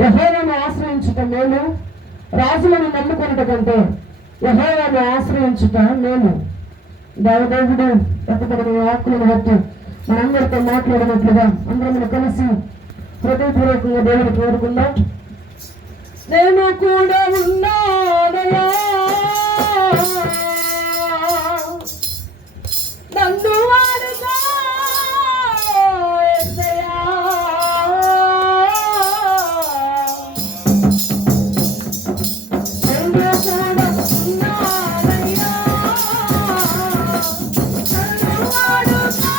యెహోవాను ఆశ్రయించుట మేలు, రాజులను నమ్ముకున్నట కంటే యెహోవాను ఆశ్రయించుట మేలు. దేవుడు ఎత్తపడిన వాక్కులను బట్టి మనందరితో మాట్లాడినట్లుగా అందరం కలిసి హృదయపూర్వకంగా దేవుడు కోరుకుందాం. నేను కూడా ఉన్నానయా, నన్ను వాడుకో యేసయ్యా, నేను కూడా ఉన్నానయ్యా, నన్ను వాడుకో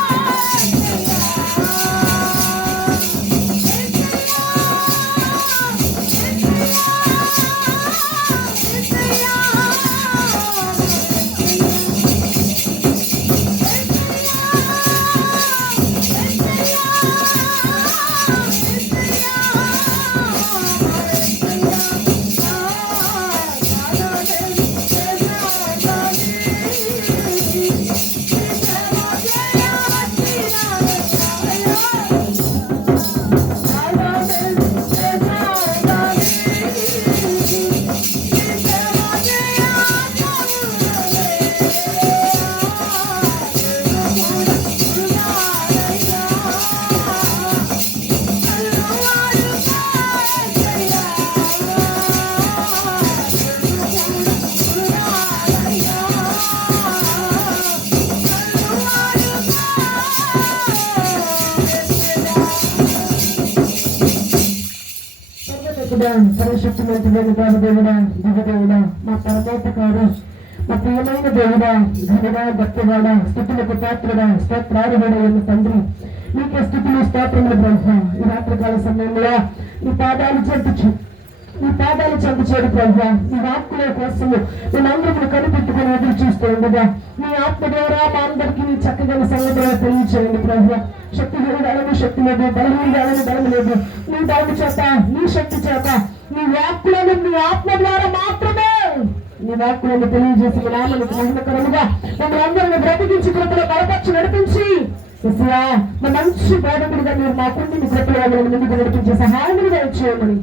సర్వశక్తిమంతుడైన దేవుడా, దిగదేవుడా, మా పరమోపకారు, మా ప్రియమైన దేవుడా, ఘనుడా, గొప్పవాడా, స్థుతులకు పాత్రుడా, స్తోత్రార్హుడా అయిన తండ్రి, నీకే స్థుతులు స్తోత్రములు బ్రహ్మ. ఈ రాత్రికాల సమయంలో నీ పాదాలు చెంత చేరు ప్రభా. నీ వాక్కుల కోసము మేమందరూ కనిపెట్టుకుని ఎదురు చూస్తూ ఉండగా నీ ఆత్మ ద్వారా మా అందరికీ నీ చక్కగా సంగతిగా తెలియచేయండి ప్రభా. శక్తి గలవాళ్ళని శక్తి లేదు, బలహీనగాలని బలం లేదు. నీ బలము చేత, నీ శక్తి చేత, నీ వాక్కులను నీ ఆత్మ ద్వారా మాత్రమే నీ వాక్కులను తెలియజేసి మీ నామమునకు మహిమకరముగా మమ్మల్ని అందరిని బ్రతికించి కృపలో బలపరిచి నడిపించి మా మంచి బోధకుడిగా మీరు మాకుండి మీ కృపలో మమ్మల్ని ముందుకు నడిపించే సహాయముగా వచ్చేయమని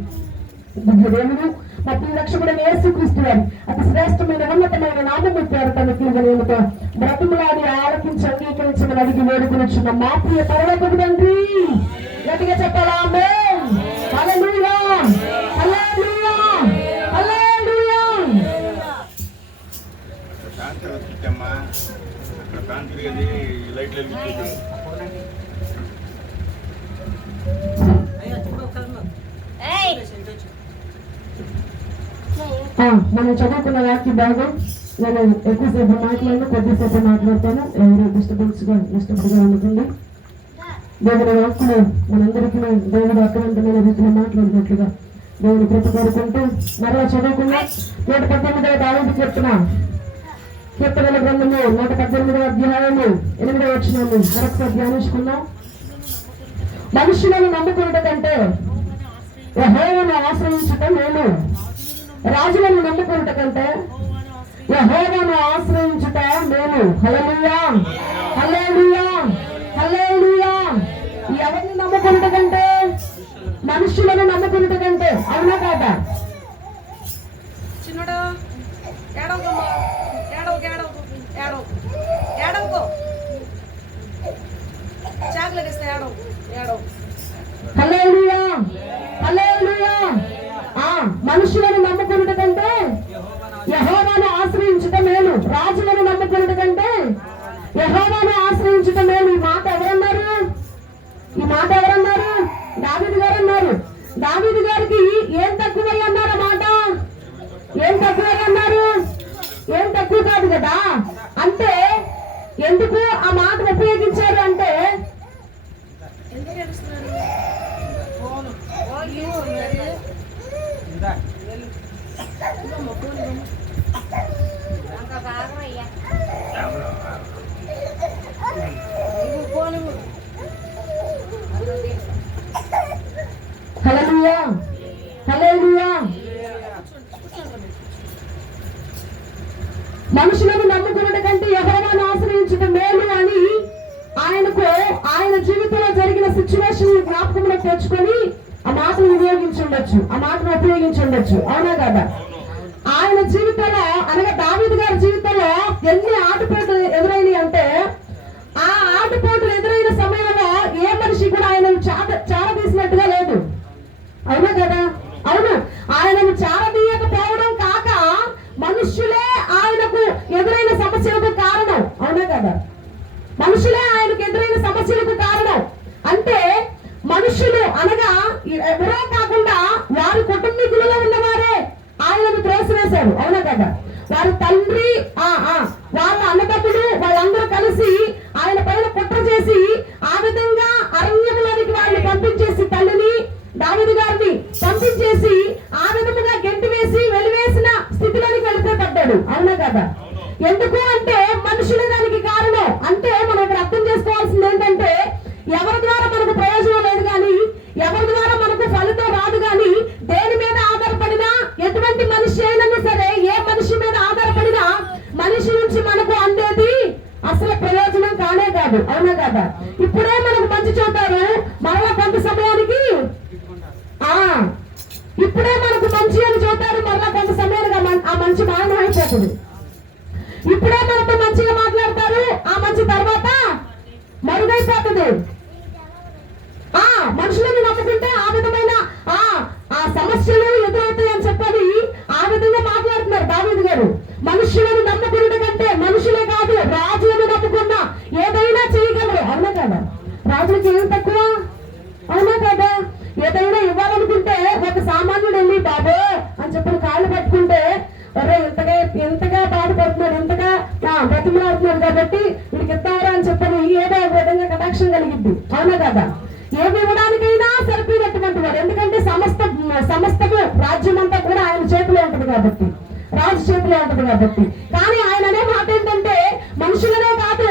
దేవుడు మా ప్రియ రక్షకుడైన యేసుక్రీస్తు వారి అతి శ్రేష్టమైన ఉన్నతమైన నామము పేరు తన కీర్తనలతో బ్రతుములాడి ఆలకించి అంగీకరించమని అడిగి వేడుకొనిచున్న మా ప్రియ పరలోకపు తండ్రి. గట్టిగా చెప్పాలా? ఆమేన్. హల్లెలూయా, హల్లెలూయా, హల్లెలూయా. మనం చదువుకున్న వాక్య భాగం నేను ఎక్కువసేపు మాట్లాడిన కొద్దిసేపు మాట్లాడతాను. ఎవరు డిస్టర్బెన్స్గా ఇష్టపడిగా ఉంటుంది. దేవుడి వాక్కులు మనందరికీ దేవుడు అర్థవంతమైన రీతిలో మాట్లాడినట్లుగా దేవుని కృప కోరుకుంటూ మరలా చదువుకున్నా 118వ దావీదు కీర్తనల గ్రంథము 118వ అధ్యాయము 8వ వచనము మరొకసారి ధ్యానించుకుందాం. మనుషులను నమ్ముకున్నట కంటే యెహోవాను ఆశ్రయించుట మేలు, రాజులను నమ్ముకున్నట కంటే యెహోవాను ఆశ్రయించుట మేలు. హల్లెలూయా, హల్లెలూయా, హల్లెలూయా. ఎవరిని నమ్ముకున్నట కంటే, మనుషులను నమ్ముకున్నట కంటే. అవునా కాదా? హల్లెలూయా, హల్లెలూయా. మనుషులను నమ్ముకున్నట కంటే యెహోవాను ఆశ్రయించుట మేలు, రాజులను నమ్ముకున్నట కంటే యెహోవాను ఆశ్రయించుట మేలు. ఈ మాట ఎవరన్నారు? దావీదు గారు అన్నారు. దావీదు గారికి ఏం తక్కువ అన్నారు? మాట ఏం తక్కువ అన్నారు? ఏం తక్కువ కాదు కదా. అంటే ఎందుకు ఆ మాట ఉపయోగించారు అంటే హల్లెలూయా, హల్లెలూయా. మనుషులను నమ్ముకున్నట కంటే యెహోవాను ఆశ్రయించడం మేలు అని ఆయన జీవితంలో జరిగిన సిచ్యువేషన్ జ్ఞాపకంలో తెచ్చుకొని ఆ మాటను వినియోగించుండొచ్చు. ఉండొచ్చు, ఆ మాటను ఉపయోగించి ఉండొచ్చు, అవునా కదా? ఆయన జీవితంలో అనగా దావీదు గారి జీవితంలో ఎన్ని ఆటుపోట్లు ఎదురైనాయి అంటే, ఆ ఆటుపోట్లు ఎదురైన సమయంలో ఏ మనిషి కూడా ఆయనను చారదీసినట్టుగా లేదు, అవునా కదా? అవును, ఆయనను చారదీయకపోవడం కాక మనుష్యులే ఆయనకు ఎదురైన సమస్యలకు కారణం, అవునా కదా? మనుషులే ఆయనకు ఎదురైన సమస్యలకు కారణం. అంటే మనుషులు అనగా ఎవరో కాకుండా వారి కుటుంబీకులలో ఉన్నవారే ఆయనను త్రోసివేశారు, అవునా కదా? వారి తండ్రి వాళ్ళ అన్నదమ్ములు వాళ్ళందరూ కలిసి ఆయన పైన కుట్ర చేసి ఆ విధంగా అరణ్యంలోనికి వాళ్ళని పంపించేసి, తల్లిని దావీదు గారిని పంపించేసి ఆ విధముగా గెంటి వేసి వెలివేసిన స్థితిలోనికి వెళ్ళిపోతాడు, అవునా కదా? ఎందుకు అంటే మనుషులే దానికి కారణం. అంటే మనం ఇక్కడ అర్థం చేసుకోవాల్సింది ఏంటంటే, ఎవరి ద్వారా మనకు ప్రయోజనం లేదు కానీ, ఎవరి ద్వారా మనకు ఫలితం రాదు కానీ, దేని మీద ఆధారపడినా ఎటువంటి మనిషి అయినా సరే, ఏ మనిషి మీద ఆధారపడినా మనిషి నుంచి మనకు అందేది అసలు ప్రయోజనం కానే కాదు, అవునా కదా? ఇప్పుడే మనకు మంచి చూద్దారు, మరలా కొంత సమయానికి ఇప్పుడే మనకు మంచి అని చూద్దారు, మరలా కొంత సమయానికి ఆ మంచి మాయనం అయిపోతుంది. ఇప్పుడే మనతో మంచిగా మాట్లాడతారు, ఆ మంచి తర్వాత మరుగైపోతుంది. మనుషులను నమ్ముకుంటే ఆ విధమైన ఆ సమస్యలు ఎదురవుతాయి అని చెప్పని ఆ విధంగా మాట్లాడుతున్నారు దావీదు గారు. మనుషులను నమ్ముకున్న కంటే మనుషులే కాదు, రాజులను నమ్ముకున్నా ఏదైనా చేయగలరు, అవునా కదా? రాజులకు ఏం తక్కువ, అవునా కదా? ఏదైనా ఇవ్వాలనుకుంటే ఒక సామాన్యుడు వెళ్ళి బాబో అని చెప్పిన కాళ్ళు పట్టుకుంటే, అరే ఎంతగా బాధపడుతున్నాడు, ఎంతగా బ్రతిమలాడుతున్నాడు కాబట్టి వీడికి ఇద్దామరా అని చెప్పని ఏదో ఒక విధంగా కటాక్షం కలిగిద్ది, అవునా కదా? ఏమి ఇవ్వడానికైనా సరిపోయినటువంటి వాడు, ఎందుకంటే సమస్తము రాజ్యం అంతా కూడా ఆయన చేతిలో ఉంటుంది కాబట్టి, రాజు చేతిలో ఉంటుంది కాబట్టి. కానీ ఆయన అనే మాట ఏంటంటే, మనుషులనే కాదు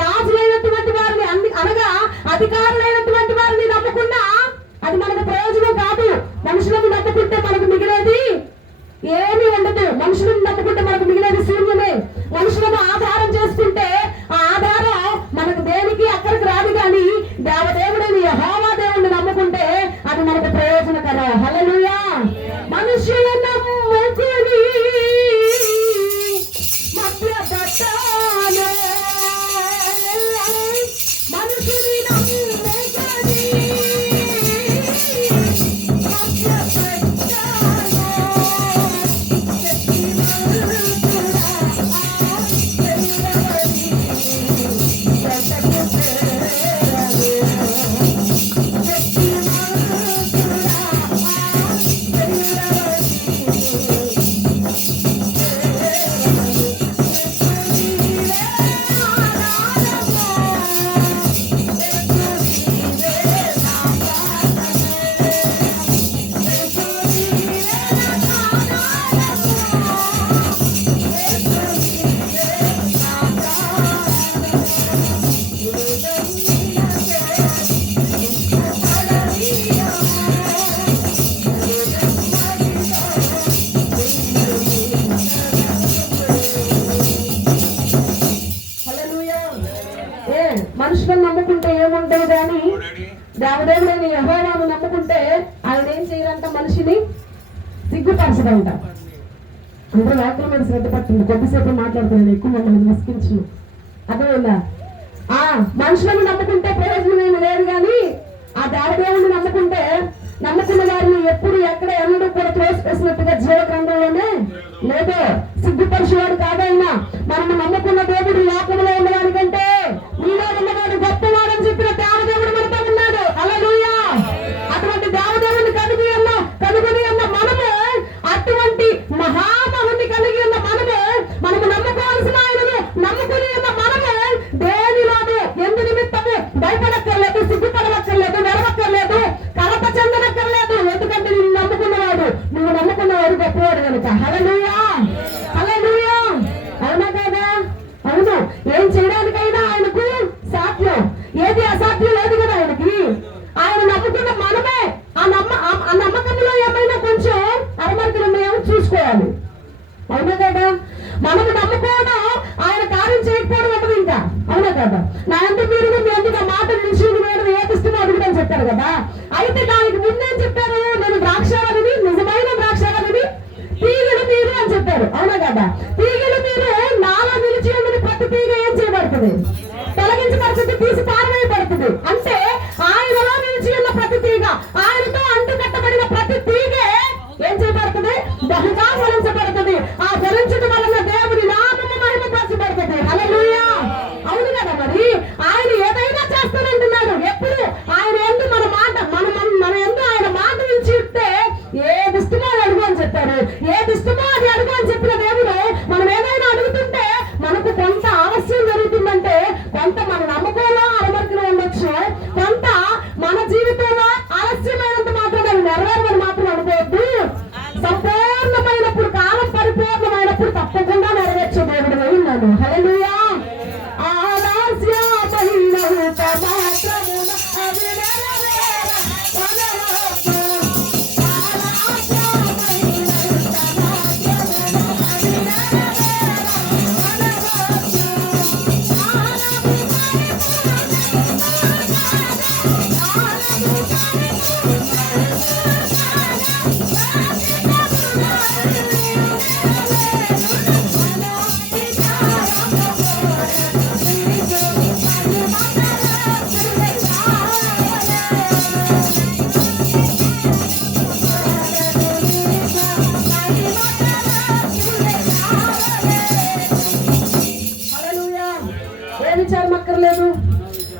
రాజులైనటువంటి వారిని అనగా అధికారులైనటువంటి వారిని నమ్ముకున్నా అది మనకు ప్రయోజనం కాదు. మనుషులను నమ్ముకుంటే మనకు మిగిలేది ఏమీ ఉండదు. మనుషులను నమ్ముకుంటే మనకు మిగిలేది శూన్యమే. మనుషులను ఆధారం చేసుకుంటే ఆ ఆధారం మనకు దేనికి అక్కడికి రాదు. కానీ దేవదేవుడైన యెహోవా దేవుడిని నమ్ముకుంటే అది మనకు ప్రయోజనకరం. హల్లెలూయా. మనుషులను నమ్ముకుని మనుషుని మనుషులను నమ్ముకుంటే ఏముండదు, కానీ దేవదేవుడైన యెహోవాను నమ్ముకుంటే ఆయన ఏం చేయాలంట, మనిషిని సిగ్గుపరచదంట. అందరూ వాక్యం మీద శ్రద్ధ పట్టింది, కొద్దిసేపు మాట్లాడుతున్నాను, ఎక్కువ మమ్మల్ని విసిగించు. అర్థమైందా? మనుషులను నమ్ముకుంటే ప్రయోజనం ఏమి లేదు, కానీ ఆ దేవదేవుడిని నమ్ముకున్న వారిని ఎప్పుడు ఎక్కడ ఎన్నడూ కూడా త్రోసివేసినట్టుగా జీవ గ్రంథంలోనే లేదు. సిగ్గుపరిచేవాడు కాదైనా మనము నమ్ముకున్న దేవుడు లోకంలో ఉన్నవాడికంటే మీలో ఉన్నవాడు గొప్పవాడని చెప్పిన దేవదేవుడు మనతో ఉన్నాడు. హల్లెలూయా. అటువంటి దేవదేవుడిని కనుగొని ఉన్న మనము, అటువంటి మహామహుని కలిగి ఉన్న మనము నమ్ముకోవాల్సిన ఆయనను నమ్ముకుని ఉన్న మనము దేనిలోనూ ఎందు నిమిత్తము భయపడక్కర్లేదు, సిగ్గుపడవక్కర్లేదు, వెరవక్కర్లేదు, కలత చెందనక్కర్లేదు. ఎందుకంటే నువ్వు నమ్ముకున్నవాడు గొప్పవాడు. కదా. తీగలు మీరు నాలా నిలిచి ఉన్న ప్రతి తీగ ఏం చేయబడుతుంది? తొలగించబడుతుంది, తీసి పారవేయబడుతుంది. అంటే ఆయనలో నిలిచి ఉన్న ప్రతి తీగ, ఆయనతో అంటు కట్టబడిన ప్రతి తీగ ఏం చేయబడుతుంది? బహుగా ఫలించబడుతుంది. ఆ ఫలించడం వలన దేవుని నామము మహిమపరచబడుతుంది. హల్లెలూయా. అవును కదా. మరి ఆయన ఏదైనా చేస్తానంటున్నాడు. ఎప్పుడు ఆయన ఎందు మన మాట మన ఎందు ఆయన మాట నుంచి ఇస్తే ఏది ఇష్టమో అది అడుగు అని చెప్పారు. ఏది ఇష్టమో అది అడుగు అని చెప్పిన దేవుడు మనం ఏదైనా అడుగుతుంటే మనకు కొంత ఆలస్యం జరుగుతుందంటే కొంత మన నమ్మకంలో అరమరికలో ఉండొచ్చు, కొంత మన జీవితంలో ఆలస్యమైనంత మాత్రం అది నెరవేరమని మాత్రం అనుకోవద్దు. సంపూర్ణమైనప్పుడు, కాలం పరిపూర్ణమైనప్పుడు తప్పకుండా నెరవేర్చే దేవుడు అయిందాను. హల్లెలూయా.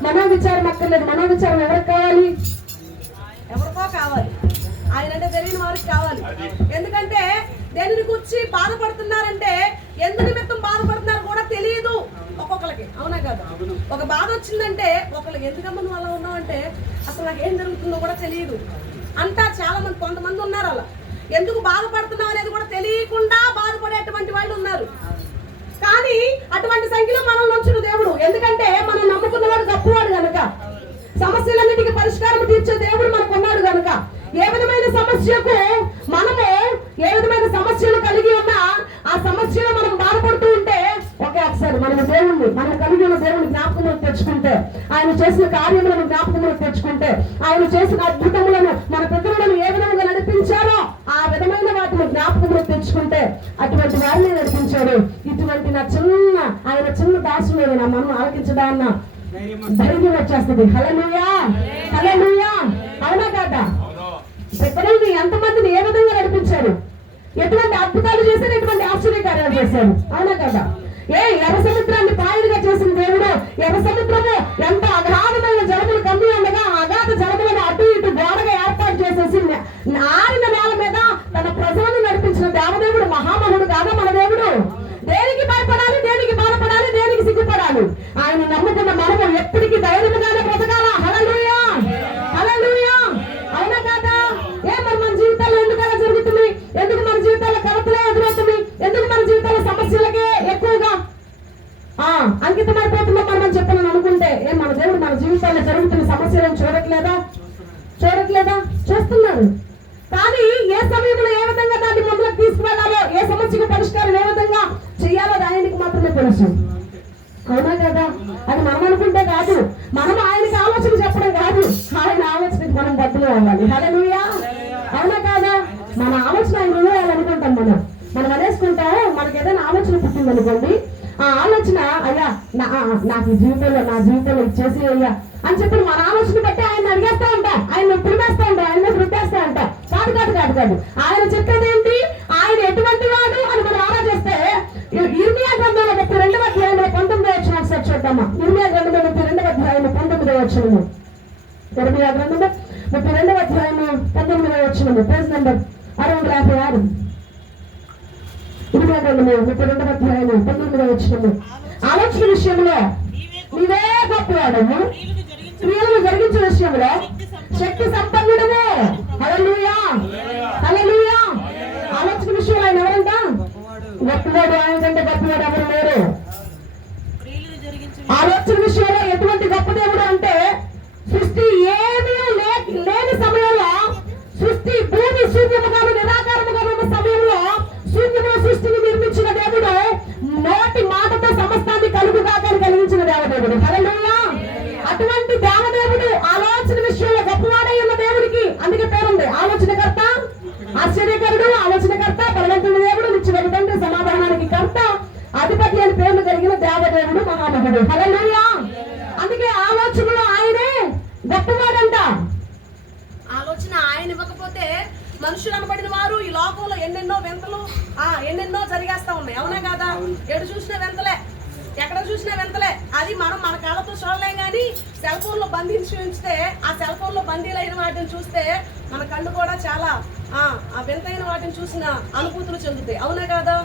మనోవిచారం అక్కర్లేదు. మనోవిచారం ఎవరికి కావాలి? ఎవరికో కావాలి. ఆయన అంటే తెలియని వారికి కావాలి. ఎందుకంటే దేనిని గురించి బాధపడుతున్నారంటే ఎందు నిమిత్తం బాధపడుతున్నారు కూడా తెలియదు ఒక్కొక్కరికి. అవునా కదా. ఒక బాధ వచ్చిందంటే ఒకళ్ళకి ఎందుకమ్మా నువ్వు అలా ఉన్నావు అంటే అసలు నాకు ఏం జరుగుతుందో కూడా తెలియదు అంటారు చాలా మంది. కొంతమంది ఉన్నారు అలా. ఎందుకు బాధపడుతున్నావు అనేది కూడా తెలియకుండా బాధపడేటువంటి వాళ్ళు ఉన్నారు. కానీ అటువంటి సంఖ్యలో మనం ఉంచును దేవుడు. ఎందుకంటే మనం నమ్ముకున్నవాడు గొప్పవాడు కనుక, సమస్యలన్నిటికీ పరిష్కారం తీర్చే దేవుడు మనకు ఉన్నాడు కనుక, ఏ విధమైన సమస్యకు మనము ఏ విధమైన సమస్యలు కలిగి ఉన్నా ఆ సమస్యలో మనం బాధపడుతూ ఉంటే ఒకసారి మనం దేవుణ్ణి, మనం కలిగి ఉన్న దేవుని జ్ఞాపకంలో తెచ్చుకుంటే, ఆయన చేసిన కార్యములను జ్ఞాపకంలో తెచ్చుకుంటే, ఆయన చేసిన అద్భుతములను మన పితరులను ఏ విధంగా నడిపించారో ఆ విధమైన వాటిని జ్ఞాపకంలో తెచ్చుకుంటే అటువంటి వారిని నడిపించాడు. ఇటువంటి నా ఆయన చిన్న దాసులు నా మనం ఆలకించడా అన్న ధైర్యం వచ్చేస్తుంది. హల్లెలూయా. హల్లెలూయా. అవునా కాదా. పితరుల్ని ఎంతమందిని ఏ విధంగా నడిపించారు, ఎటువంటి అద్భుతాలు చేశారు, ఎటువంటి ఆశ్చర్యకార్యాలు చేశారు. అవునా కదా. ఎర్ర సముద్రాన్ని పాయలుగా చేసిన దేవుడు, ఎర్ర సముద్రము ఎంత అగాధమైన జలములు కమ్మి ఉండగా అగాధ జలములను అటు ఇటు గోడగా ఏర్పాటు చేసేసి ఆరిన నేల మీద తన ప్రజలను నడిపించిన దేవదేవుడు మహామహుడు కాదా మన దేవుడు. దేనికి భయపడాలి, దేనికి బాధపడాలి, దేనికి సిగ్గుపడాలి. ఆయన నమ్ముకున్న మనము ఎప్పటికీ ధైర్యంగానే బ్రతకాల. హల్లెలూయా. హల్లెలూయా. అవునా కాదా. మరి మన జీవితాల్లో ఎందుకు అలా జరుగుతుంది? ఎందుకు మన జీవితాల్లో కలతలే ఎదురవుతుంది? ఎందుకు మన జీవితాల్లో సమస్యలకే ఎక్కువగా అంకితమైపోతున్నాం మనం చెప్పాలని అనుకుంటే మన దేవుడు మన జీవితాల్లో జరుగుతున్న సమస్యలను చూడట్లేదా? చూస్తున్నారు. కానీ ఏ సమయంలో ఏ విధంగా దాన్ని ముందుకు తీసుకువెళ్ళాలో, ఏ సమస్యకు పరిష్కారం ఏ విధంగా చేయాలో ఆయనకి మాత్రమే తెలుసు. అవునా కదా. అది మనం అనుకుంటే కాదు, మనం ఆయనకి ఆలోచన చెప్పడం కాదు, ఆయన ఆలోచనకి మనం బదులు అవ్వాలి. హల్లెలూయా. అవునా కాదా. మన ఆలోచన ఆయన అనుకుంటాం. మనం అనేసుకుంటాం. మనకి ఏదైనా ఆలోచన పుట్టింది అనుకోండి, ఆ ఆలోచన అయ్యా నాకు ఈ జీవితంలో నా జీవితంలో ఇచ్చేసి అయ్యా అని చెప్పి మన ఆలోచన బట్టి ఆయన అడిగేస్తా ఉంటాం, ఆయన పిలిపేస్తా ఉంటాం, ఆయన వృద్ధేస్తా ఉంటాం. కాదు. ఆయన చెప్పేది ఏంటి, ఆయన ఎటువంటి వాడు అని మనం ఆలోచిస్తే ఇర్మియా గ్రంథంలో 32వ అధ్యాయంలో 19వ వచనం ఒకసారి చూద్దామా. ఇర్మియా గ్రంథంలో 32వ అధ్యాయం 19వ వచనము. ఇర్మియా గ్రంథంలో 32వ అధ్యాయం 19వ వచనము, పేజ్ నెంబర్ 656. ఇర్మియా గ్రంథము 32వ అధ్యాయం 19వ వచనము. ఆలోచన విషయంలో నీవే గొప్పవాడము, క్రియలను జరిగించే విషయంలో శక్తి సంపన్నుడము. హల్లెలూయా. హల్లెలూయా. ఆలోచన విషయంలో ఆయన ఎవరంట? గొప్పవాడు. ఆయన కంటే గొప్పవాడు ఎవరు లేరు. ఆలోచన విషయంలో ఎటువంటి గొప్ప దేవుడు అంటే, సృష్టి ఏమీ లేని సమయంలో, సృష్టి భూమి శూన్యముగాను నిరాకారముగా ఉన్న సమయంలో శూన్యముల సృష్టిని నిర్మించిన దేవుడు, నోటి మాటతో సమస్తాన్ని కలుగుగాక కలిగించిన దేవదేవుడు. హల్లెలూయా. అటువంటి దేవదేవుడు ఆలోచన విషయంలో గొప్పవాడై ఉన్న దేవుడికి అందుకే పేరుంది ఆలోచనకర్త, ఆశ్చర్యకరుడు, ఆలోచనకర్త, బలవంతుని దేవుడు, నిత్యుడైన తండ్రి, సమాధానానికి మనుషులు అనబడిన వారు ఈ లోకంలో ఎన్నెన్నో వింతలు ఎన్నెన్నో జరిగేస్తా ఉన్నాయి. అవునా కాదా? ఎటు చూసిన వింతలే, ఎక్కడ చూసినా వింతలే. అది మనం మన కళ్ళతో చూడలేం కానీ సెల్ ఫోన్ లో బంధించి ఉంచితే ఆ సెల్ ఫోన్ లో బందీలైన వాటిని చూస్తే మన కళ్ళు కూడా చాలా ఆ వింతైన వాటిని చూసిన అనుభూతులు చెందుతాయి. అవునా కాదా?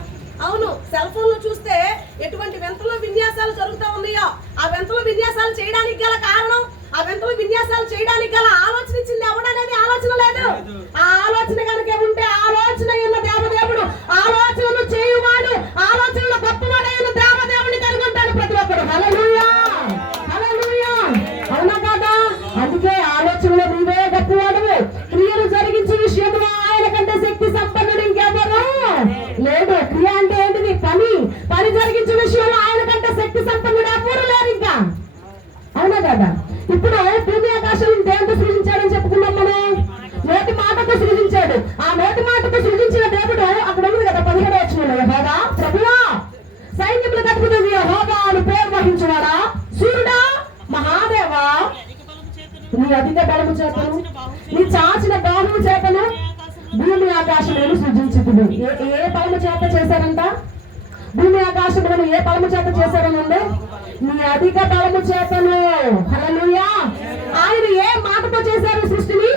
అవును. సెల్ ఫోన్ లో చూస్తే ఎటువంటి వింతలు విన్యాసాలు జరుగుతూ ఉన్నాయో ఆ వింతలు విన్యాసాలు చేయడానికి గల కారణం, ఆ వింతలు విన్యాసాలు చేయడానికి గల ఆలోచన ఇచ్చింది ఎవడనేది ఆలోచన లేదు. ఆ ఆలోచన కనుక ఉంటే ఆలోచన ఉన్న దేవదేవుడు, ఆలోచనలు చేయువాడు, ఆలోచనలు గొప్పవాడైన దేవదేవుడిని కలిగి ఉంటాడు ప్రతి ఒక్కడు. హల్లెలూయా, హల్లెలూయా. అవునా కాదా? అందుకే ఆలోచనలో నువ్వే గొప్పవాడువు. క్రియలు జరిగించే విషయంలో ఆయన కంటే శక్తి సంపన్నుడు ఇంకెవరు లేదు. క్రియ అంటే ఏంటిది? పని జరిగించే విషయంలో ఆయన కంటే శక్తి సంపన్నుడు ఎవరు లేరు ఇంకా. అవునా కదా? ఇప్పుడు భూమి ఆకాశాలను దేవుడు సృజించాడని చెప్పుకున్నాం మనం. నోటి మాటకు సృజించాడు. ఆ నోటి మాటకు సృజించిన దేవుడు అక్కడ ఉంది కదా 17వ వచనంలో, యెహోవా ప్రభువా సైన్యములకు అధిపతి యెహోవా అని పేరు వహించువాడా, సూర్యుడా మహాదేవా నీ అధిక బలము చేతను నీ చాచిన బాహువు చేతను భూమి ఆకాశములను సృజించుతుంది. ఏ బలము చేత చేశారంట? భూమి ఆకాశములను ఏ బలము చేత చేశారనండి? నీ అధిక బలము చేతను. హల్లెలూయా. ఆయన ఏ మాటతో చేశారు సృష్టిని?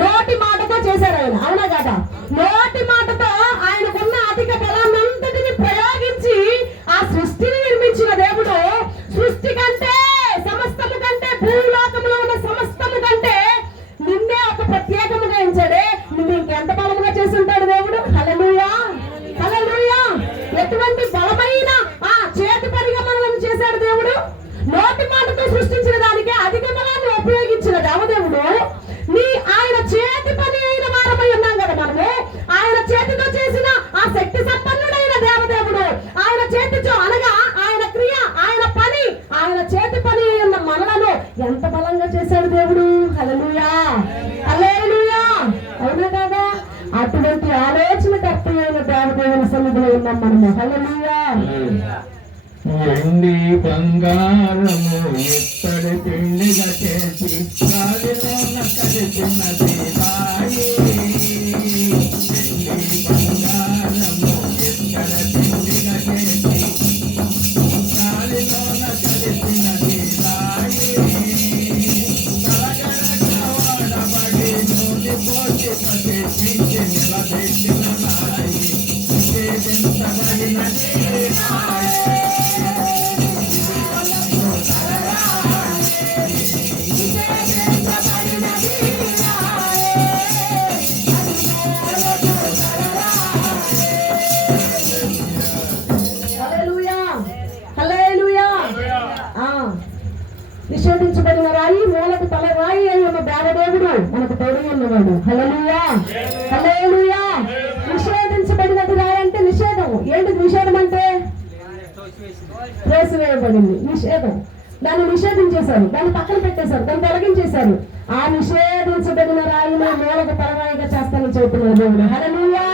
నోటి మాటతో చేశారు ఆయన. అవునా కదా? నోటి మాటతో ఆయనకున్న అధిక బలాన్నంతటిని ప్రయోగించి ఆ సృష్టిని నిర్మించిన దేవుడు సృష్టి కంటే, సమస్తము కంటే, భూలోకంలో ఉన్న సమస్తము కంటే నిన్నే ఒక ప్రత్యేకముగా ఎంచాడే. నువ్వు ఇంకెంత బలముగా చేసి ఉంటాడు దేవుడు. హల్లెలూయా, హల్లెలూయా. ఎటువంటి బలమైన చేతి పనిగా మనల్ని చేశాడు దేవుడు. నోటి మాటతో సృష్టించిన దానికి అధిక బలాన్ని ఉపయోగించిన దేవదేవుడు ఆయన చేతి పని అయిన వారమై ఉన్నాం కదా మనము. ఆయన చేతితో చేసిన ఆ శక్తి సంపన్నుడైన దేవదేవుడు ఆయన చేతితో అనగా ఆయన క్రియ, ఆయన పని, ఆయన చేతి పని అయిన మనలను ఎంత బలంగా చేశాడు దేవుడు. హల్లెలూయా, హల్లెలూయా. అవునా కదా? అటువంటి ఆలోచన కర్త అయిన దేవదేవుని సన్నిధిలో ఉన్నాం మనము. హల్లెలూయా. ఎండి బంగారము ఇత్తడి పిండిగా చేసి గాలిలోన కలిసినది రాయి. ఎండి బంగారము ఇత్తడి పిండిగా చేసి గాలిలోన కలిసినది రాయి. కలగలగా వాడబడి నూనె పోసి ప్రతిష్ఠించి నిలబెట్టిన రాయి. ఛేదించబడినది రాయి. నిషేధించబడిన రాయి, మూలకు తల రాయి అయి ఉన్న దేవదేవుడు మనకు తోడై ఉన్నవాడు. హల్లెలూయా, హల్లెలూయా. నిషేధించబడినది రాయి అంటే నిషేధం. ఏంటి నిషేధం అంటే? త్రోసివేయబడింది నిషేధం. దాన్ని నిషేధించేశారు, దాన్ని పక్కన పెట్టేశారు, దాన్ని తొలగించేశారు. ఆ నిషేధించబడిన రాయిని మూలకు తలరాయిగా చేస్తానని చెబుతున్నారు దేవుడు. హల్లెలూయా,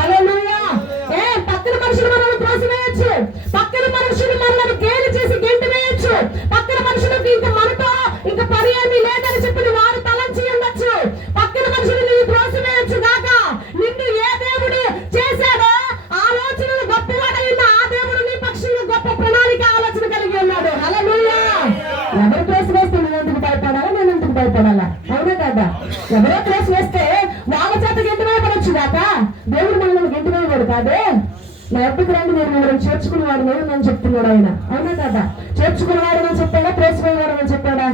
హల్లెలూయా. పక్కన మనుషులు మనల్ని త్రోసివేయచ్చు, పక్కన మనుషులు మనల్ని గేలి చేసి గెంటి వేయచ్చు, పక్కన మనుషులకు ఇంకా మనతో ఇంకా పని ఏమీ లేదని చెప్పి వారు తలంచి ఉండొచ్చు. పక్కన మనుషులు నీవు త్రోసివేయచ్చు గాక నిన్ను ఏ దేవుడు చేశాడో ఆలోచనలు గొప్పవాడైన ఆ దేవుడు నీ పక్షంగా గొప్ప ప్రణాళిక ఆలోచన కలిగి ఉన్నాడు. హల్లెలూయా. ఎవరు త్రోసివేస్తే నువ్వు ఎందుకు భయపడాలా, నేను ఎందుకు భయపడాలా? అవునా కదా? ఎవరో త్రోసివేస్తే వాళ్ళ చేత గెంటి వేయబడచ్చు గాక దేవుడు మనల్ని గెంటి వేయబడు కాదే. నా ఎప్పటికి రండి నేను మిమ్మల్ని చేర్చుకునేవాడు నేను చెప్తున్నాడు ఆయన. అవునా కదా? చేర్చుకునేవాడు అని చెప్పాడా, త్రోసివేయవాడు అని చెప్పాడా?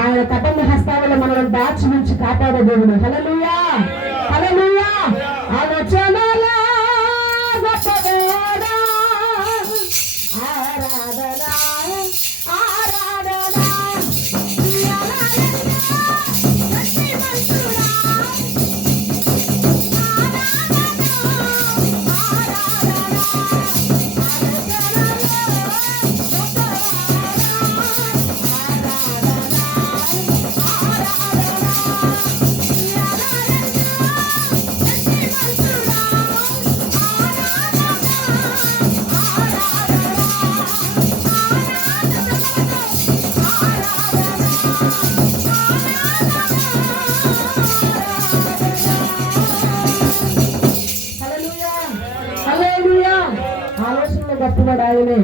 ఆయన కటంగ హస్తాలలో మనల్ని దాచి నుంచి కాపాడే దేవుడు. హల్లెలూయా, హల్లెలూయా. ఆలోచనల గొప్పవాడా, ఆరాధన ఆరాధన గొప్పవాడు ఆయనే.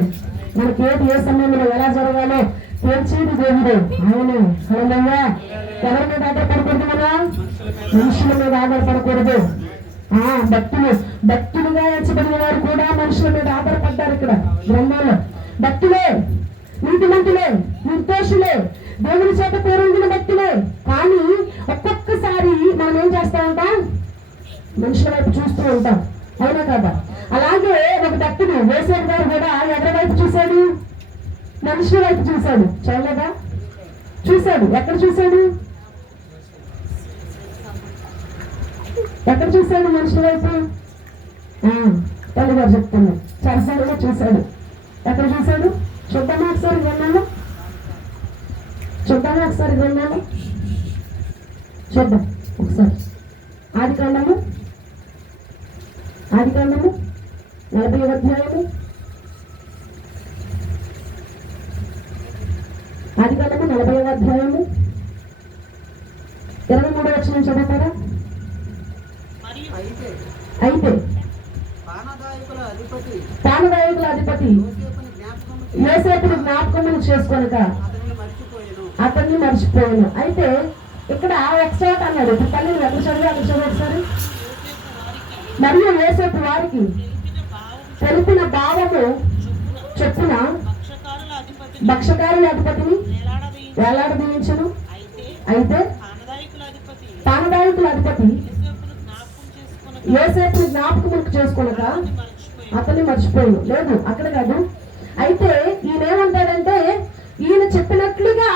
మనకి ఏ సమయంలో ఎలా జరగాలో తేల్చేది దేవుడు ఆయనే. హల్లెలూయా. ఎవరి మీద ఆధారపడకూడదు, మనం మనుషుల మీద ఆధారపడకూడదు. భక్తులుగా ఎంచబడిన వారు కూడా మనుషుల మీద ఆధారపడ్డారు. ఇక్కడ గ్రంథంలో భక్తులే, నీతిమంతులే, నిర్దోషులే, దేవుని చేత పేరొందిన భక్తులే. కానీ ఒక్కొక్కసారి మనం ఏం చేస్తా ఉంటాం, మనుషుల వైపు చూస్తూ ఉంటాం. అవునా కదా? అలాగే ఒక భక్తుడు యోసేపు గారు కూడా ఎవరి వైపు చూశాడు? మనుషుల వైపు చూశాడు. చేయలేదా? చూశాడు. ఎక్కడ చూశాడు? ఎక్కడ చూశాడు? మనుషుల వైపు. తల్లి గారు చెప్తాను, చరసాలుగా చూశాడు. ఎక్కడ చూశాడు? చూద్దామా ఒకసారి గ్రంథంలో, చూద్దామా ఒకసారి గ్రంథంలో చూద్దాం ఒకసారి. ఆది కాండము 40వ అధ్యాయము, ఆది కాండము 40వ అధ్యాయము 23వ వచనం చదువుతారా? అయితే పానదాయకుల అధిపతి యోసేపును జ్ఞాపకమును చేసుకొనక అతన్ని మర్చిపోయాను. అయితే ఇక్కడ ఎక్స్ట్రా అన్నాడు. తల్లి ఎక్కడ చదివి అక్కడ చదివి ఒకసారి. మరియు యోసేపు వారికి తెలిపిన భావము చొప్పున భక్షకారుల అధిపతిని వేలాడదీయించను. అయితే పానదాయకుల అధిపతి యోసేపును జ్ఞాపకం చేసుకొనక అతన్ని మర్చిపోయాను. లేదు, అక్కడ కాదు. అయితే ఈయన ఏమంటాడంటే, ఈయన చెప్పినట్లుగా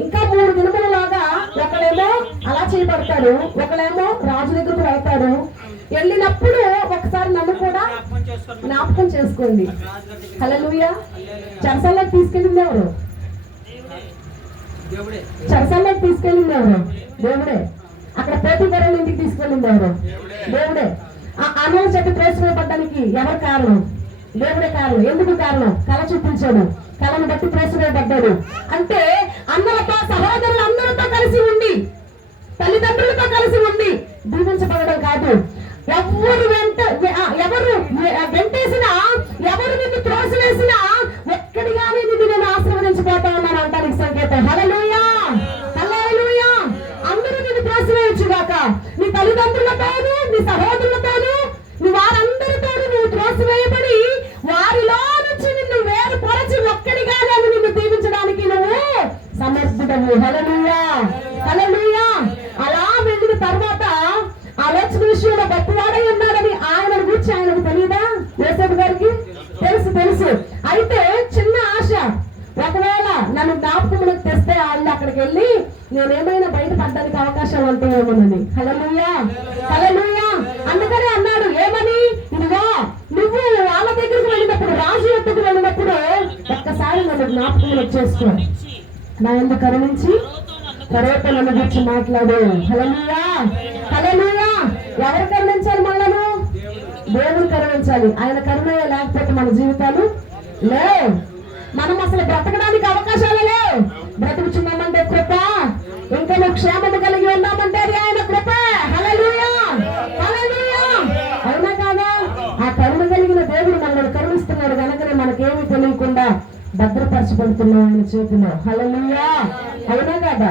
ఇంకా 3 దినములలాగా ఒకళ్ళేమో అలా చేయబడతారు, ఒకళ్ళేమో రాజు దగ్గరకు వెళ్తారు. వెళ్ళినప్పుడు ఒకసారి నన్ను కూడా జ్ఞాపకం చేసుకోండి. హల్లెలూయా. చెరసాల్లోకి తీసుకెళ్ళింది ఎవరు? చెరసాల్లోకి తీసుకెళ్ళింది ఎవరు? దేవుడే. అక్కడ పోటీపరుల ఇంటికి తీసుకెళ్ళింది ఎవరు? దేవుడే. ఆ అన్నల చెట్టు త్రోసివేయబడ్డానికి ఎవరు కారణం? దేవుడే కారణం. ఎందుకు కారణం? కళ చూపించాడు. కళను బట్టి త్రోసివేయబడ్డాడు. అంటే అన్నలతో, సహోదరులు అందరితో కలిసి ఉండి, తల్లిదండ్రులతో కలిసి ఉండి దీవించబడడం కాదు. ఎవరు వెంటేసినా, ఎవరు నిన్ను త్రోసివేసినా ఒక్కడిగానే నిన్ను నేను ఆశీర్వదించిపోతా ఉన్నాను అంటానికి సంకేతం. హల్లెలూయా, హల్లెలూయా. అందరూ నిన్ను త్రోసివేయచ్చుగాక. నీ తల్లిదండ్రులతోనూ, నీ సహోదరులతోనూ, నీ వారందరితోనూ నువ్వు త్రోసివేయబడి వారిలో నుంచి నిన్ను వేరుపరచి ఒక్కడిగానే నిన్ను దీవించడానికి నువ్వు సమర్థుడవు. హల్లెలూయా, హల్లెలూయా. అలా వెళ్ళిన తర్వాత ఆలోచన విషయంలో గొప్పవాడై ఉన్నాడని ఆయన గురించి ఆయనకు తెలియదా? యోసేపు గారికి తెలుసు. అయితే చిన్న ఆశ, ఒకవేళ నన్ను జ్ఞాపకములకు తెస్తే వాళ్ళు అక్కడికి వెళ్ళి నేనేమైనా బయటపడడానికి అవకాశాలు ఉంటాయేమోనని. హల్లెలూయా, హల్లెలూయా. అందుకనే అన్నాడు, ఏమని? ఇదిగో నువ్వు వాళ్ళ దగ్గరికి వెళ్ళినప్పుడు, రాజు ఎత్తుకు వెళ్ళినప్పుడు ఒక్కసారి నన్ను జ్ఞాపకములకు చేసుకో, నా ఎందుకు కరుణించి తర్వాత నన్ను గురించి మాట్లాడు. హల్లెలూయా, హల్లెలూయా. ఎవరు కరుణించాలి? మనలను దేవుడు కరుణించాలి. ఆయన కరుణ లేకపోతే మన జీవితాలు లేవు. మనం అసలు బ్రతకడానికి అవకాశాలు లేవు. బ్రతుకుచున్నామంటే కృప, ఇంకా నువ్వు క్షేమము కలిగి ఉన్నామంటే అది ఆయన కృప. హల్లెలూయా, హల్లెలూయా. అవునా కాదా? ఆ కరుణ కలిగిన దేవుడు మనల్ని కరుణిస్తున్నాడు కనుకనే మనకేమీ తెలియకుండా భద్రపరచబడుతున్నాం ఆయన చేతిలో. హల్లెలూయా. అవునా కాదా?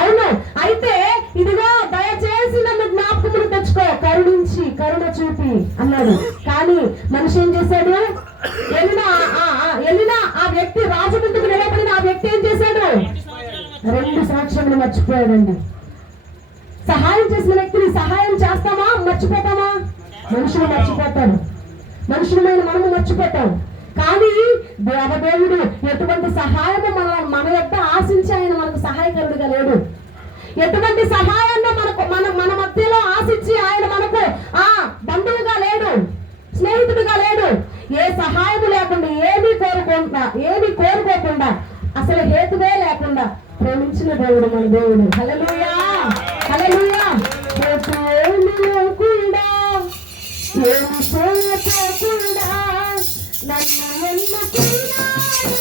అవును. అయితే ఇదిగో దయచేసి నన్ను జ్ఞాపకములు తెచ్చుకో, కరుణించి కరుణ చూపి అన్నాడు. కానీ మనిషి ఏం చేశాడు? వెళ్ళిన ఆ వ్యక్తి, రాజు ముందుకు నిలబడిన ఆ వ్యక్తి ఏం చేశాడు? 2 సంవత్సరాలు మర్చిపోయాడండి. సహాయం చేసిన వ్యక్తిని సహాయం చేస్తామా? మర్చిపోతామా? మనుషులు మర్చిపోతారు. మనుషులమైన మనము మర్చిపోతాం. కానీ దేవదేవుడు ఎటువంటి సహాయము మన యొక్క ఆశించి ఆయన మనకు సహాయకరుడుగా లేడు. ఎటువంటి సహాయాన్ని మన మధ్యలో ఆశించి ఆయన మనకు బంధువుగా లేడు, స్నేహితుడిగా లేడు. ఏ సహాయము లేకుండా, ఏమీ కోరుకోకుండా, అసలు హేతువే లేకుండా ప్రేమించిన దేవుడు మన దేవుడు. హల్లెలూయా, హల్లెలూయా. ఏమి లేకుండా, ఏమి చేయకుండా నన్ను ఎన్నుకున్నాడు.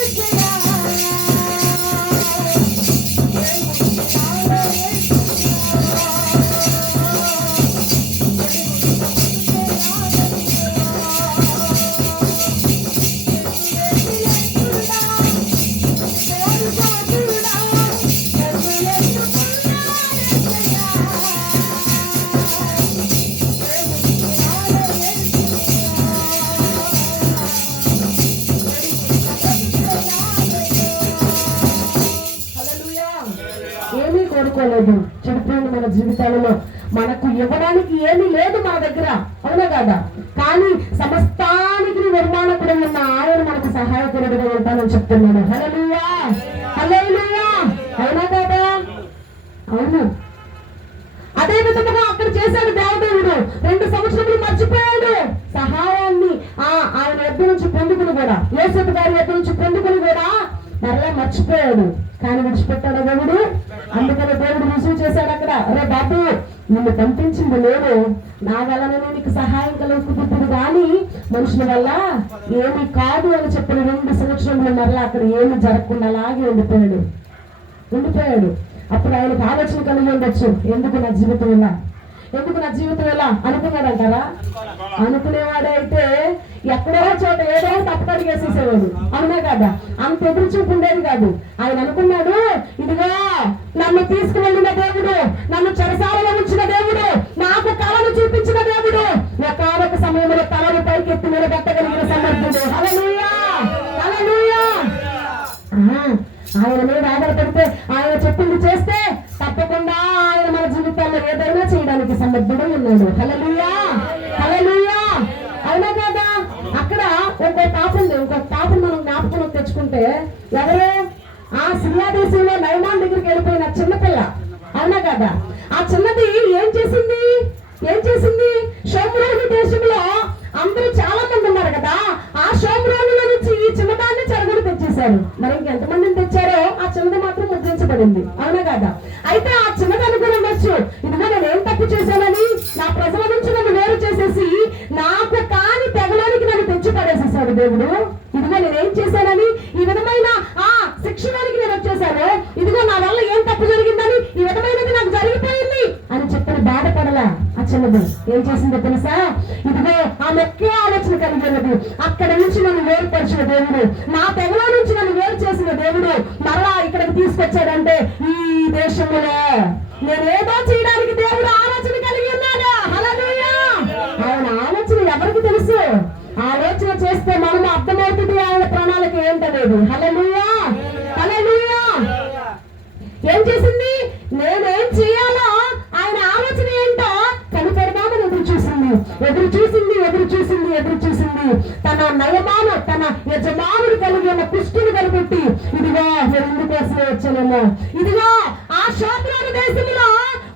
తీసుకోలేదు. చెడిపోయిన మన జీవితాలలో మనకు ఇవ్వడానికి ఏమీ లేదు మన దగ్గర, అవునా కదా? కానీ సమస్తానికి నిర్మాణకుడు ఉన్న ఆయన మనకు సహాయకుడుగా ఉంటానని చెప్తున్నాడు. హల్లెలూయా, హల్లెలూయా, అవునా కదా? అవును. అదే విధముగా అక్కడ చేశాడు దేవదేవుడు. 2 సంవత్సరములు మర్చిపోయాడు సహాయాన్ని ఆయన ఎద్దు నుంచి పొందుకుని కూడా, యోసేపు గారి ఎద్దు నుంచి పొందుకుని కూడా మరలా మర్చిపోయాడు. కానీ విడిచిపెట్టాడు దేవుడు. అందుకని దేవుడు రుజువు చేశాడు అక్కడ, అరే బాబు నిన్ను పంపించింది నేను, నా వలన నీకు సహాయం కలుగుతుంది కానీ మనుషుల వల్ల ఏమీ కాదు అని చెప్పిన 2 సంవత్సరంలో మరలా అక్కడ ఏమి జరగకుండా అలాగే ఉండిపోయాడు. అప్పుడు ఆయనకు ఆలోచన కలిగి ఉండొచ్చు, ఎందుకు నా జీవితం ఇలా అనుకున్నాడంటారా? అనుకునేవాడే అయితే ఎక్కడో చోట ఏదో తప్పకడి వేసేసేవాడు, అవునా కదా? అంత ఎదురు చూపు ఉండేది కాదు. ఆయన అనుకున్నాడు, ఇదిగో నన్ను తీసుకువెళ్ళిన దేవుడు, నన్ను చెరసాలలో ఉంచిన దేవుడు, నాకు కళను చూపించిన దేవుడు, ఒకానొక సమయంలో తలను పైకెత్తి నిలబెట్టగలిగిన సమర్థుడు. హల్లెలూయా, హల్లెలూయా. ఆయన మీద ఆధారపడితే, ఆయన చెప్పింది చేస్తే తప్పకుండా ఆయన మన జీవితాల్లో ఏదైనా చేయడానికి సమర్థుడై ఉన్నాడు. హల్లెలూయా, హల్లెలూయా, అవునా కదా? అక్కడ ఇంకో పాపం మనం జ్ఞాపకం తెచ్చుకుంటే, ఎవరు? ఆ సిరియా దేశంలో నయమాన్ దగ్గరికి వెళ్ళిపోయిన చిన్నపిల్ల, అవునా కదా? ఆ చిన్నది ఏం చేసింది? షోమ్రోను దేశంలో అందరూ చాలా మంది ఉన్నారు కదా, ఆ షోమ్రోనులో నుంచి ఈ చిన్నదాన్ని చెరగొని తెచ్చేశారు. మరి ఇంకెంతమందిని తెచ్చారో ఆ చిన్నది మాత్రం ముద్రించబడింది, అవునా కదా? అయితే ఆ చిన్నది అనుకుని ఉండొచ్చు, ఇదిగో నేనేం తప్పు చేశానని నా ప్రజల నుంచి నన్ను వేరు చేసేసి నాకు కాని తెగలోనికి నన్ను తెచ్చి పడేసేసాడు దేవుడు. ఇదిగో నేనేం చేశానని ఈ విధమైన శిక్షణానికి నేను వచ్చేసాను, ఇదిగో నా వల్ల ఏం తప్పు జరిగిందని ఈ విధమైనది నాకు జరిగిపోయింది అని చెప్పని బాధపడలా. ఆ చిన్నది ఏం చేసిందో తెలుసా? ఇదిగో ఆమె ఒకే ఆలోచన కలిగినది, అక్కడ నుంచి నన్ను వేరుపరిచిన దేవుడు, నా తెగలో నుంచి నన్ను వేరు చేసిన దేవుడు మరలా ఇక్కడికి తీసుకొచ్చాడంటే ఈ దేశంలో నేనేదో చేయడానికి దేవుడు ఆలోచన కలిగి ఉన్నాడా? హల్లెలూయా. ఆయన ఆలోచన ఎవరికి తెలుసు? ఆలోచన చేస్తే మనం అర్థమవుతుంది ఆయన ప్రణాళిక ఏంటనేది. హల్లెలూయా, హల్లెలూయా. ఏం చేసింది? నేనేం చేయాలో ఆయన ఆలోచన ఏంటో కనిపెడదామని ఎదురు చూసింది. తన నయమాను, తన యజమానుడు కలిగి ఉన్న కుష్టుని కనిపెట్టి, ఇదిగో నేను ఇందుకోసమే వచ్చానేమో, ఇదిగో ఆ షోమ్రోను దేశంలో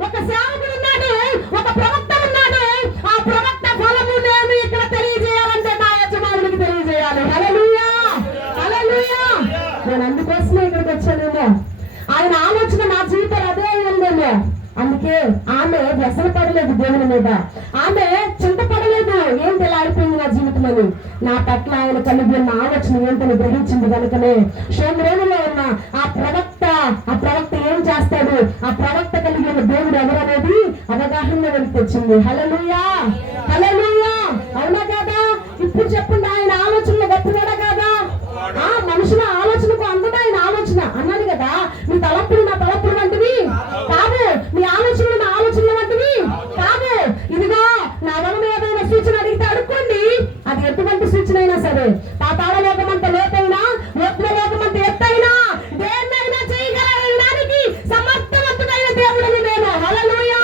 ఒక సేవకుడు ఉన్నాడు, ఒక ప్రవక్త ఉన్నాడు, ఆ ప్రవక్త ఫలము నేను ఇక్కడ తెలియజేయాలంటే నా యజమానుడికి తెలియజేయాలి. హల్లెలూయా, హల్లెలూయా. నేను అందుకోసమే ఇక్కడికి వచ్చానేమో. ఆయన ఆలోచన నా జీవితంలో అదే ఉందేమో. అందుకే ఆమె వ్యసన పడలేదు దేవుని మీద, ఆమె చింతపడలేదు ఏంటి ఇలా అయిపోయింది నా జీవితం అని. నా పట్ల ఆయన కలిగి ఉన్న ఆలోచన ఏంటని గ్రహించింది కనుకనే షోమ్రోనులో ఉన్న ఆ ప్రవక్త ఏం చేస్తాడు, ఆ ప్రవక్త కలిగి ఉన్న దేవుడు ఎవరనేది అవగాహన వెలికి తెచ్చింది. హల్లెలూయా, హల్లెలూయా, అవునా కాదా? ఇప్పుడు చెప్పండి, ఆయన ఆలోచనలో గొప్పవాడా కాదా? ఆ మనుషుల ఆలోచనకు అందదా ఆయన ఆలోచన అన్నాను కదా. మీ తలపుడు నా తలపుడు వంటివి కాదు, మీ ఆలోచనలు నా ఆలోచనల వంటివి కాదు. ఇదిగో నా వలన ఏదైనా సూచన అడిగితే అడుక్కోండి, అది ఎటువంటి సూచన అయినా సరే, పాతాళ లోకమంత లోతైనా, లోకమంత ఎత్తైనా, దేన్నైనా చేయగలగడానికి సమర్థవంతుడైన దేవుడిని నేను. హల్లెలూయా.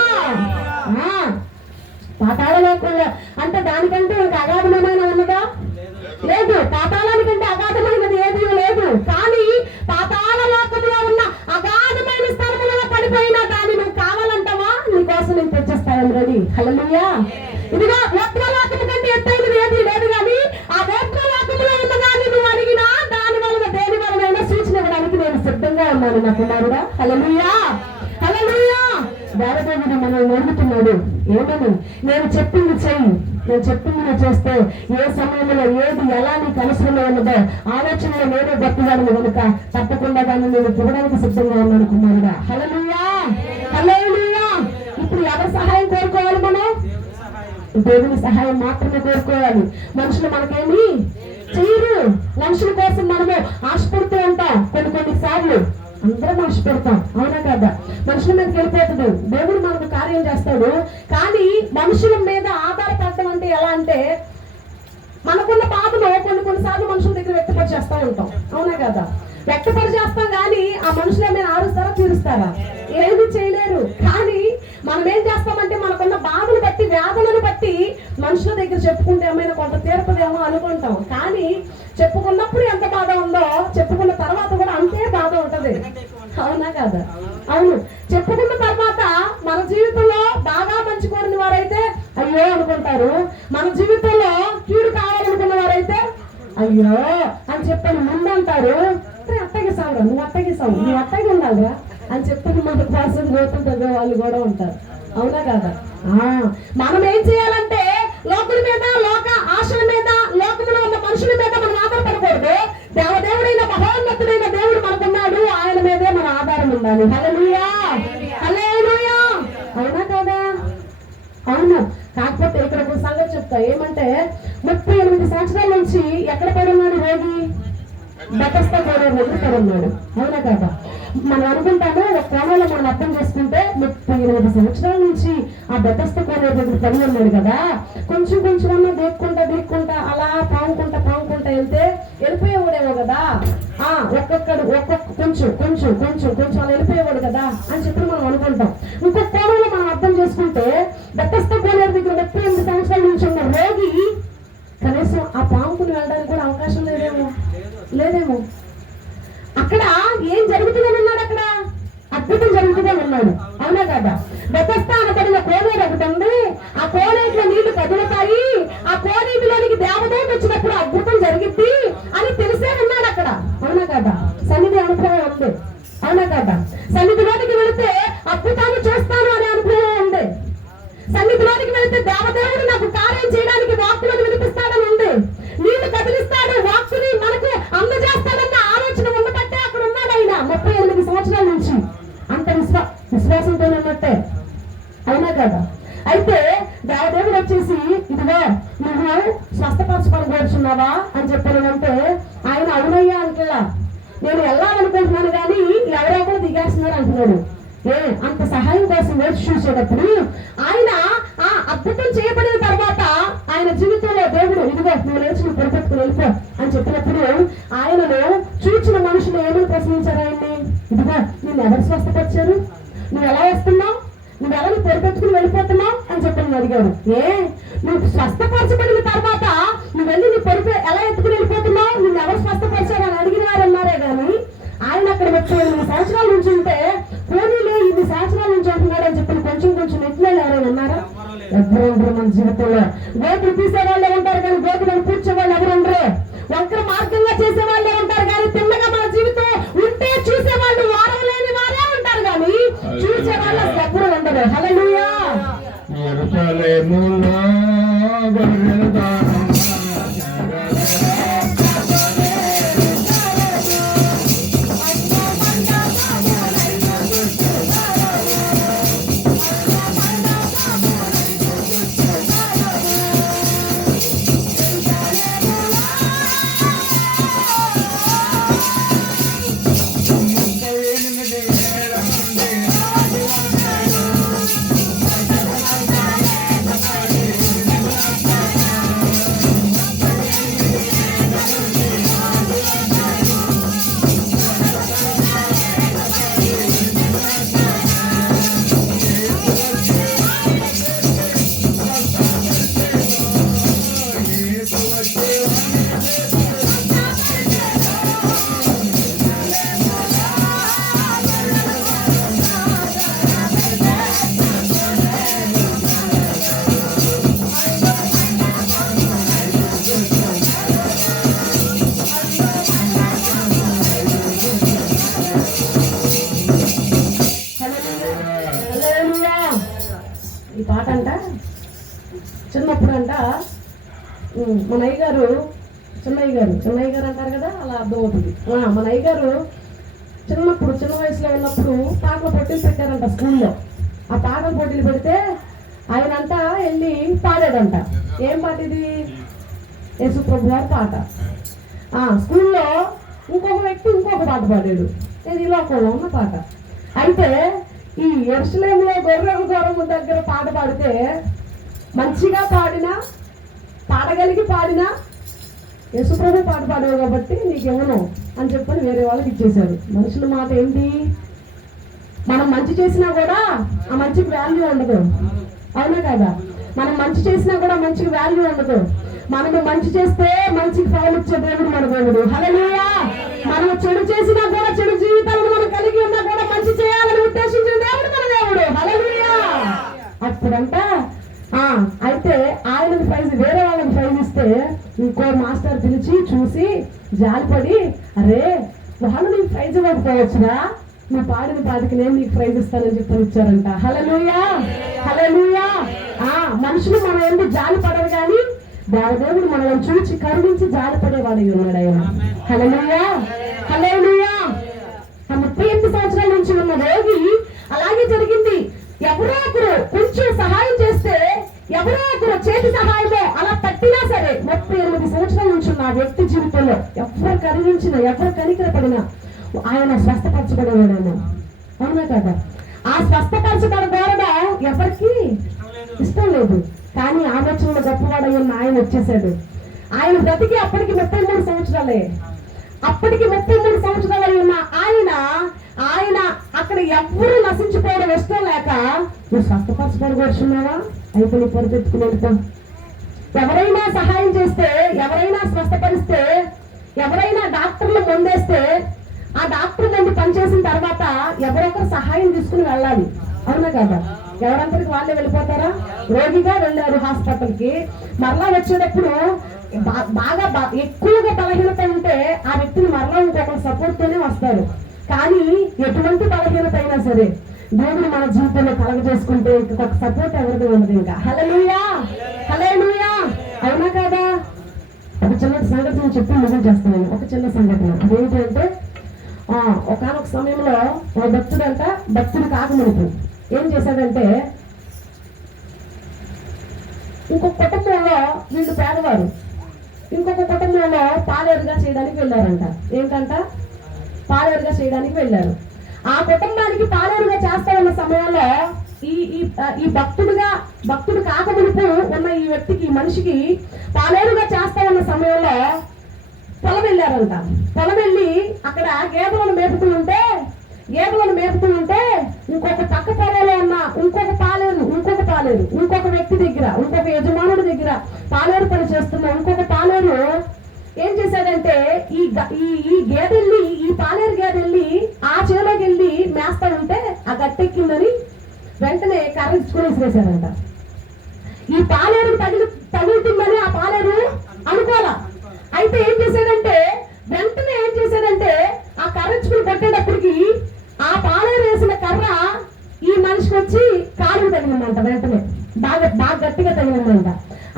పాతాళ లోకంలో అంటే దానికంటే ఇంకా అగాధమైన ఉన్నదా? లేదు. పాతాళానికంటే అగాధమైనది ఏదీ లేదు. కానీ పాతాళ లోకంలో ఉన్న అగాధమైన స్థలములలో పడిపోయినా దాన్ని నువ్వు కావాలంటావా? నీకోసం నేను తెచ్చేస్తాను రెడీ. హల్లెలూయా. ఇదిగో లోకము కంటే ఎత్తైనది ఏదీ లేదు, కానీ ఆ లోకంలో ఉన్న దాన్ని నువ్వు అడిగినా దాని వలన దేని వలనైనా సూచన ఇవ్వడానికి నేను సిద్ధంగా ఉన్నాను నా కుమారుడా. హల్లెలూయా, హల్లెలూయా. దేవదేవుడు మనల్ని అడుగుతున్నాడు ఏమని? నేను చెప్పింది చెయ్యి, నేను చెప్పింది నువ్వు చేస్తే ఏ సమయంలో ఏది ఎలా నీకు అవసరంలో ఉన్నదో ఆలోచనలో నేనే గొప్పవాడిని కనుక తప్పకుండా దాన్ని నేను ఇవ్వడానికి సిద్ధంగా ఉన్నాను కుమారుడా. హల్లెలూయా, హల్లెలూయా. ఇప్పుడు ఎవరి సహాయం కోరుకోవాలి? మనం దేవుని సహాయం మాత్రమే కోరుకోవాలి. మనుషులు మనకేమి చెయ్యరు. మనుషుల కోసం మనము ఆశపడుతూ ఉంటాం. కొన్ని సార్లు అందరం ఆశపడతాం, అవునా కదా? మనుషుల మీదకి వెళ్ళిపోతాడు, దేవుడు మనకు కార్యం చేస్తాడు. కానీ మనుషుల మీద ఆధారపడటం అంటే ఎలా అంటే, మనకున్న బాధను కొన్నిసార్లు మనుషుల దగ్గర వ్యక్తపరిచేస్తూ ఉంటాం, అవునా కదా? వ్యక్తపరిచేస్తాం కానీ ఆ మనుషులు ఏమైనా ఆరుస్తారా తీరుస్తారా? ఏమి చేయలేరు. కానీ మనం ఏం చేస్తామంటే మనకున్న బాధలు బట్టి వ్యాధులను బట్టి మనుషుల దగ్గర చెప్పుకుంటే ఏమైనా కొంత తీరుతుందేమో అనుకుంటాం. కానీ చెప్పుకున్నప్పుడు ఎంత బాధ ఉందో చెప్పుకున్న తర్వాత కూడా అంతే బాధ ఉంటది. అవునా కాదా? అవును. చెప్పుకున్న తర్వాత మన జీవితంలో బాగా మంచి కోరిన వారైతే అయ్యో అనుకుంటారు. మన జీవితంలో కీడు కావాలనుకున్న వారైతే అయ్యో అని చెప్పని ముందంటారు. అట్టగిస్తావురా, నువ్వు అట్టగిస్తావు, నువ్వు అట్టగి ఉండాలిరా అని చెప్పి మన కోసం గోతులు తగ్గే వాళ్ళు కూడా ఉంటారు. అవునా కదా? మనం ఏం చేయాలంటే లోకుల మీద, లోక ఆశల మీద, లోకంలో ఉన్న మనుషుల మీద మనం ఆధారపడకూడదు. దేవదేవుడైన మహోన్నతుడైన దేవుడు మనకున్నాడు, ఆయన మీదే మన ఆధారం ఉండాలి. హల్లెలూయా, హల్లెలూయా. అవునా కదా? అవును. కాకపోతే ఇక్కడ ఒక సంగతి చెప్తా. ఏమంటే 38 సంవత్సరాల నుంచి ఎక్కడ పడున్నాడు రోగి? బెతస్దా కోనేరు దగ్గర పడున్నాడు. అవునా కదా? మనం అనుకుంటాము ఒక కోణంలో మనం అర్థం చేసుకుంటే 38 సంవత్సరాల నుంచి ఆ బెతస్దా కోనేరు దగ్గర పడి ఉన్నాడు కదా, కొంచెం కొంచెం అన్నా దేక్కుంటా అలా పాముకుంటా వెళ్తే వెళ్ళిపోయేవాడేమో కదా. ఒక్కొక్క కొంచెం అలా వెళ్ళిపోయేవాడు కదా అని చెప్పి మనం అనుకుంటాం. ఇంకొక కోణంలో మనం అర్థం చేసుకుంటే బెతస్దా కోనేరు దగ్గర 38 సంవత్సరాల నుంచి ఉన్న రోగి కనీసం ఆ పాముకుని వెళ్ళడానికి కూడా అవకాశం లేదేమో. అక్కడ ఏం జరుగుతుందని ఉన్నాడు? అక్కడ అద్భుతం జరుగుతుందని ఉన్నాడు. అవునా కదా? బెతస్దా అనబడిన కోనేరు ఒకటి ఉంది. ఆ కోనేటిలో నీళ్లు కదులుతాయి, ఆ కోనేటిలోనికి దేవదూత వచ్చినప్పుడు అద్భుతం జరిగిద్ది అని తెలిసే ఉన్నాడు అక్కడ. అవునా కదా? సన్నిధి అనుభవం ఉంది. అవునా కదా? సన్నిధిలోనికి వెళితే అద్భుతాన్ని చూస్తాను అనే అనుభవం ఉంది. సన్నిధిలోనికి వెళితే దేవదేవుడు నాకు కార్యం చేయడానికి వాక్కులను వినిపిస్తాడని ఉంది. నీళ్లు కదిలిస్తాడు, వాక్కుని మనకు అందజేస్తాడన్న ఆలోచన ఉండబట్టే అక్కడ ఉన్నాడు ఆయన 38 సంవత్సరాల నుంచి. అంత విశ్వాసంతో ఉన్నట్టే. అవునా కదా? అయితే దేవదేవుడు వచ్చేసి ఇదిగో నువ్వు స్వస్థపరచుకోవాలనుకుంటున్నావా అని చెప్పానంటే ఆయన అవునయ్యా అంటలా, నేను వెళ్ళాలనుకుంటున్నాను కానీ ఎవరో కూడా దిగేస్తున్నారు అంటున్నాడు. అంత సహాయం కోసం వేచి చూసేటప్పుడు ఆయన ఆ అద్భుతం చేయబడిన తర్వాత ఆయన జీవితంలో దేవుడు ఇదిగో నువ్వు లేచి నువ్వు పొరపెట్టుకుని వెళ్ళిపో అని చెప్పినప్పుడు ఆయనను చూచిన మనుషులు ఏమని ప్రశ్నించారు ఆయన్ని? ఇదిగో నిన్ను ఎవరు స్వస్థపరిచారు? నువ్వు ఎలా వస్తున్నావు? నువ్వు ఎలా నువ్వు పొరపెట్టుకుని వెళ్ళిపోతున్నావు అని చెప్పి అడిగారు. నువ్వు స్వస్థపరచబడిన తర్వాత నువ్వు వెళ్ళి నీ పొరుపు ఎలా ఎత్తుకుని వెళ్ళిపోతున్నావు? నువ్వు ఎవరు స్వస్థపరిచారు అని అడిగిన వారు అన్నారే కానీ ఆయన అక్కడ 38 సంవత్సరాల నుంచి ఉంటే పోనీలే 2 సంవత్సరాల నుంచి ఉంటున్నాడు అని చెప్పి కొంచెం ఎట్లా ఎవరైనా ఉన్నారా? ఎవరు ఉండరు. మన జీవితంలో గోతులు తీసే వాళ్ళే ఉంటారు కానీ గోతులను పూడ్చే వాళ్ళు ఎవరు ఉండరు. వంకర మార్గంగా చేసే వాళ్ళే ఉంటారు కానీ తిన్నగా మన జీవితం ఉంటే చూసే వాళ్ళు వారం లేని వారే ఉంటారు కానీ చూసే వాళ్ళు అసలు ఎప్పుడు ఉండరు. హల్లెలూయా. ఈ పాట అంట చిన్నప్పుడు అంట మన అయ్యగారు చిన్నయ్య గారు అంటారు కదా, అలా అర్థమవుతుంది. మన అయ్యగారు చిన్న వయసులో ఉన్నప్పుడు పాటల పోటీలు పెట్టారంట స్కూల్లో. ఆ పాటల పోటీలు పెడితే ఆయన అంట వెళ్ళి పాడాడంట. ఏం పాట ఇది? యేసుప్రభు వారి పాట. స్కూల్లో ఇంకొక వ్యక్తి ఇంకొక పాట పాడాడు. ఇది లోకంలో ఉన్న పాట. అయితే ఈ యెరూషలేములో గొర్రెల గోరము దగ్గర పాట పాడితే మంచిగా పాడగలిగి పాడినా యేసుప్రభు పాట పాడావు కాబట్టి నీకేమను అని చెప్పని వేరే వాళ్ళకి ఇచ్చేశాడు. మనుషుల మాట ఏంటి? మనం మంచి చేసినా కూడా ఆ మంచికి వాల్యూ ఉండదు, అవునా కదా? మనం మంచి చేసినా కూడా మంచికి వాల్యూ ఉండదు. మనము మంచి చేస్తే మంచికి ఫలం ఇచ్చే దేవుడు మన దేవుడు. హల్లెలూయా. మనము చెడు చేసినా కూడా, చెడు జీవితాలను మనం కలిగి ఉన్నా కూడా మంచి చేయాలని ఉద్దేశించిన దేవుడు మన దేవుడు. హల్లెలూయా. అప్పుడంట అయితే ఆయనకు ప్రైజ్, వేరే వాళ్ళకి ప్రైజ్ ఇస్తే ఇంకో మాస్టర్ పిలిచి చూసి జాలిపడి, అరే వాళ్ళు నీకు ప్రైజ్ ఇవ్వకపోవచ్చురా, నువ్వు పాడిన పాటికి నేను నీకు ప్రైజ్ ఇస్తానని చెప్పని ఇచ్చారంట. హల్లెలూయా, హల్లెలూయా. మనుషులు మనం ఎందుకు జాలి పడరు కానీ దేవదేవుడు మనల్ని చూచి కరుణించి జాలి పడేవాడు ఉన్నాడు ఆయన. హల్లెలూయా, హల్లెలూయా. 38 సంవత్సరాల నుంచి ఉన్న రోగి అలాగే జరిగింది. ఎవరో ఒకరు కొంచెం సహాయం చేస్తే, ఎవరో ఒకరు చేతి సహాయమో అలా పట్టినా సరే 38 సంవత్సరాల నుంచి ఉన్న వ్యక్తి జీవితంలో ఎవరు కరుణించినా, ఎవరు కనికరపడినా ఆయన స్వస్థపరచబడేవాడేమో, అవునా కదా? ఆ స్వస్థపరచబడడం ఎవరికి ఇష్టం లేదు. కానీ ఆలోచనలో గొప్పవాడయ్యన్న ఆయన వచ్చేసాడు. ఆయన బ్రతికి అప్పటికి 33 సంవత్సరాలే. అప్పటికి 33 సంవత్సరాలు అయి ఉన్న ఆయన అక్కడ ఎవ్వరూ నశించిపోవడం ఇష్టం లేక, నువ్వు స్వస్థపరచబడగొచ్చున్నావా అయితే నీ పొరపెట్టుకునేది. ఎవరైనా సహాయం చేస్తే, ఎవరైనా స్వస్థపరిస్తే, ఎవరైనా డాక్టర్లు మందేస్తే, ఆ డాక్టర్ మంది పనిచేసిన తర్వాత ఎవరొకరు సహాయం తీసుకుని వెళ్ళాలి, అవునా కదా? ఎవరంతరికి వాళ్ళే వెళ్ళిపోతారా? రోగిగా వెళ్ళారు హాస్పిటల్కి, మరలా వచ్చేటప్పుడు బాగా ఎక్కువగా బలహీనత ఉంటే ఆ వ్యక్తిని మరలా ఇంకొకరు సపోర్ట్ తోనే వస్తారు. కానీ ఎటువంటి బలహీనత అయినా సరే దేవుడు మన జీవితంలో కలగజేసుకుంటే ఇంకొక సపోర్ట్ ఎవరిది ఉండదు ఇంకా. హల్లెలూయా, హల్లెలూయా. అవునా కదా? ఒక చిన్న సంఘటన చెప్పి నిజం చేస్తున్నాను. ఒక చిన్న సంఘటన అదేంటంటే, ఒకనొక సమయంలో భక్తుడు కాకమునుపు ఏం చేశాడంటే, ఇంకొక కుటుంబంలో వీళ్ళు పేదవారు, ఇంకొక కుటుంబంలో పాలేరుగా చేయడానికి వెళ్ళారంట. ఏంటంట? పాలేరుగా చేయడానికి వెళ్ళారు. ఆ కుటుంబానికి పాలేరుగా చేస్తా ఉన్న సమయంలో ఈ భక్తుడు కాకమునుపు ఉన్న ఈ వ్యక్తికి, ఈ మనిషికి పాలేరుగా చేస్తా ఉన్న సమయంలో పొలం వెళ్ళారంట. పొలం వెళ్ళి అక్కడ గేదెలను మేపుతూ ఉంటే ఇంకొక పక్క పొలంలో ఉన్న ఇంకొక పాలేరు ఇంకొక వ్యక్తి దగ్గర, ఇంకొక యజమానుడి దగ్గర పాలేరు పని చేస్తున్న ఇంకొక పాలేరు ఏం చేశాడంటే, ఈ పాలేరు గేదెల్ని ఆ చేలోకి వెళ్ళి మేస్తా ఉంటే ఆ గట్టెక్కిందని వెంటనే కర్ర ఇచ్చుకొని విసిరేశారంట. ఈ పాలేరు తగులుతుందని ఆ పాలేరు అనుకోవాలా. అయితే ఏం చేశాడంటే, వెంటనే ఆ కర్ర ఇచ్చుకుని కొట్టేటప్పటికి ఆ పాలేరు వేసిన కర్ర ఈ మనిషికి వచ్చి కాలుకు తగిలిందంట. వెంటనే బాగా గట్టిగా తగిలిందంట.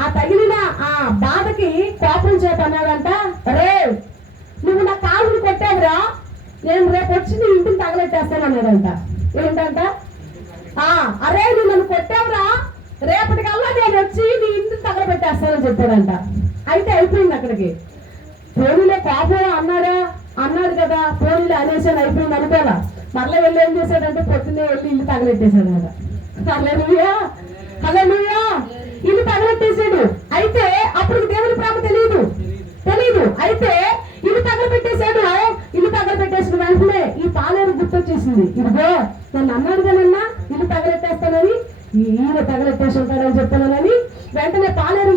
ఆ తగిలిన ఆ బాధకి కోపం చేత అన్నాడంట, రే నువ్వు నా కాలుని కొట్టావురా, నేను రేపు వచ్చి నీ ఇంటిని తగలెట్టేస్తాను అన్నాడంట. ఏంటంట? అరే నువ్వు నన్ను కొట్టావురా, రేపటికల్లా నేను వచ్చి నీ ఇంటిని తగలబెట్టేస్తానని చెప్పాడంట. అయితే అయిపోయింది అక్కడికి. పోనీలే కోపం అన్నాడు కదా, పోనీలే అనేసాను, అయిపోయింది అనుకోవాలా. మరలా వెళ్ళి ఏం చేశాడంటే, పొద్దున్నే వెళ్ళి ఇల్లు తగలెట్టేశాడు కదా. హల్లెలూయా, హల్లెలూయా. ఇల్లు తగలెట్టేశాడు. అయితే అప్పుడు దేవుని ప్రేమ తెలియదు. అయితే ఇల్లు తగలబెట్టేశాడు. ఇల్లు తగలబెట్టేసిన వెంటనే ఈ పాలేరు గుర్తొచ్చేసింది. ఇదిగో నన్ను అన్నాడు కదన్నా ఇల్లు తగలెట్టేస్తానని, ఈయన తగలెట్టేసి ఉంటాడని చెప్పానని వెంటనే పాలేరు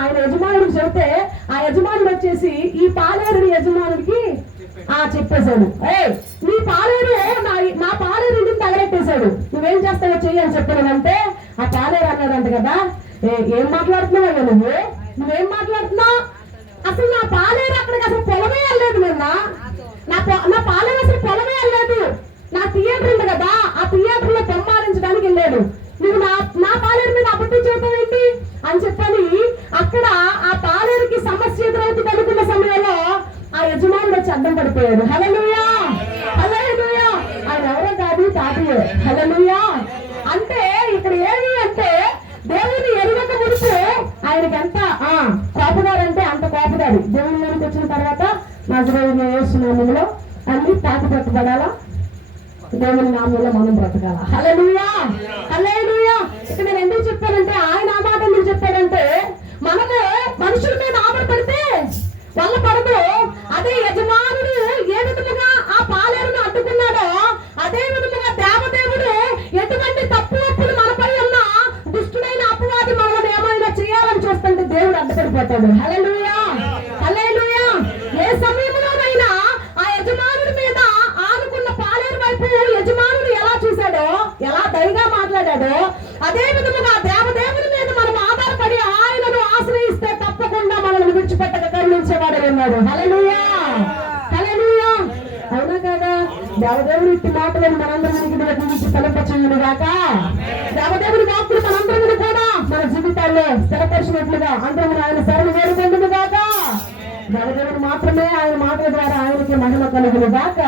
ఆయన యజమానుడికి చెబితే, ఆ యజమానుడు వచ్చేసి ఈ పాలేరుని యజమానుడికి చెప్పేశాడు, నీ పాలేరు నా పాలేరు ఇంటిని తగలెట్టేశాడు, నువ్వేం చేస్తావో చెయ్యి అని చెప్పానంటే, ఆ పాలేరు అన్నాడంట కదా, ఏం మాట్లాడుతున్నావు నువ్వేం మాట్లాడుతున్నావు? అసలు నా పాలేరు అక్కడికి అసలు పొలమే వెళ్ళలేదు. నా పాలేరు అసలు పొలమే వెళ్ళలేదు. నా థియేటర్ ఉంది కదా, ఆ థియేటర్ లో బొమ్మాడించడానికి వెళ్ళాడు. నువ్వు నా పాలేరు మీద అబద్ధం చెబుతావేంటి అని చెప్పని అక్కడ ఆ పాలేరుకి సమస్య ఎదురవుతుంది అనుకున్న సమయంలో ఆ యజమానుడు వచ్చి అడ్డం పడిపోయాడు. హల్లెలూయా, హల్లెలూయా. ఆయన ఎవరో కాదు, తాతయ్య. హల్లెలూయా. అంటే ఇక్కడ ఏమి అంటే, దేవుని ఎరుగక మునుపు ఆయనకి ఎంత కోపదారంటే అంత కోపదారు. దేవుని మీదకి వచ్చిన తర్వాత నజరేయుడైన యేసు నామములో అన్ని పాతి పెట్టబడాలా, దేవుని నామంలో మనం బ్రతకాల. హల్లెలూయా, హల్లెలూయా. ఇక్కడ నేను ఎందుకు చెప్పానంటే, ఆయన ఆ మాట ఎందుకు చెప్పాడంటే, మనము మనుషుల మీద ఆధారపడితే వల్ల పడదు. అదే యజమానుడు పడిపోతాడు. హల్లెలూయా, హల్లెలూయా. ఏ సమయంలోనైనా ఆ యజమానుడి మీద ఆనుకున్న పాలేరు వైపు యజమానుడు ఎలా చూశాడో, ఎలా దయగా మాట్లాడాడో, అదే విధముగా దేవదేవుని మీద మనం ఆధారపడి ఆయనను ఆశ్రయిస్తే తప్పకుండా మనల్ని విడిచిపెట్టక కరుణించేవాడే ఉన్నాడు. హల్లెలూయా, హల్లెలూయా. అవునా కదా? దేవదేవుని ఇట్టి మాటలను మనందరికీ గురించి తలపచేయును గాక. దేవదేవుని వాక్కులు మనందరిని కూడా మన జీవితాల్లో స్థిరపరిచినట్లుగా అందరూ ఆయన శరణు వేడుకొందుము గాక. దేవదేవుడు మాత్రమే ఆయన మాటల ద్వారా ఆయనకి మహిమ కలుగును గాక.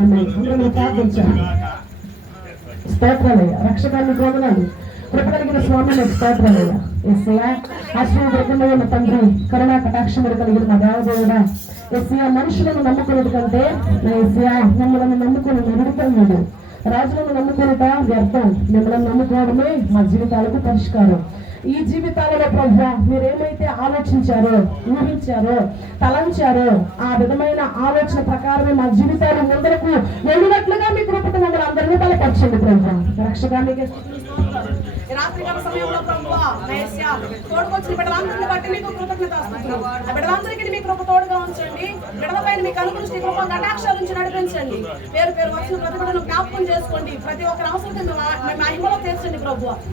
అందరూ ప్రార్థించాలి. స్తోత్రాలయ్య, రక్షకాన్ని కోదనాలు, కృప కలిగిన స్వామిని స్తోత్రాలయ్య. యేసయ్యా, ఆశ్రయపడకుండా ఉన్న తండ్రి, కరుణా కటాక్షములు కలిగిన మా దేవదేవుడా, యేసయ్యా, మనుషులను నమ్ముకునేది కంటే యేసయ్యా మిమ్మల్ని నమ్ముకుని నడుగుతాడు. రాజులను నమ్ముకునేట వ్యర్థం, మిమ్మల్ని నమ్ముకోవడమే మా జీవితాలకు పరిష్కారం. ఈ జీవితాలలో ప్రభు మీరేమైతే ఆలోచించారో, ఊహించారో, తలంచారో ఆ విధమైన ఆలోచన ప్రకారమే మా జీవితాలు ముందరకు వెళ్ళినట్లుగా మీ కృపతో మమ్మల్ని అందరినీ బలపరచండి ప్రభు. రక్షకానికి రాత్రికాల సమయంలో ప్రభువా యేసయ్యా తోడుకొచ్చిన బిడ్డలందరినీ బట్టి మీకు కృతజ్ఞతాస్తుతులు. ఆ బిడ్డలందరికీ మీ కృప తోడుగా ఉంచండి. బిడ్డలపైన మీకు అనుకృష్టి కృప కటాక్షాల నుంచి నడిపించండి. పేరు పేరు వచ్చిన ప్రతి బిడ్డను జ్ఞాపకం చేసుకోండి. ప్రతి ఒక్కరి అవసరం మహిమలో తీర్చండి ప్రభువా.